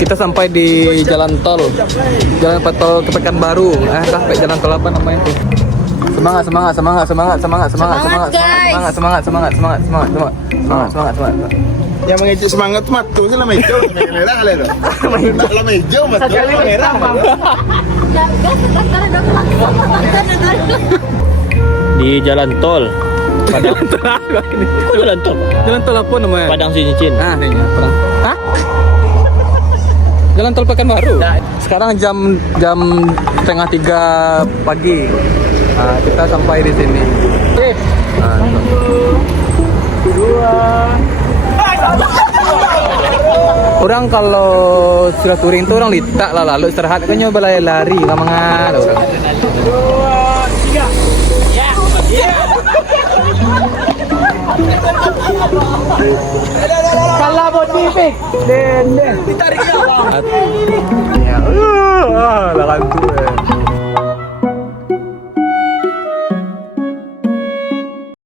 Kita sampai di jalan tol ke Pekanbaru. Sampai jalan tol apa namanya tuh? Semangat guys. Yang mengejut semangat mat tuh sih lama hijau, merah kali itu. Lama hijau mat tuh merah. Di jalan tol. Padang. Jalan tol. Jalan tol apa namanya? Padang Cincin. Ini Padang. Hah? Jalan tol Pekanbaru. Sekarang jam 2:30 pagi. Kita sampai di sini. Orang kalau sudah touring itu orang litak lah, lalu istirahat kan nyoba lari nggak mengal orang. 2, 3. Kalah motivik. Den. Ditarik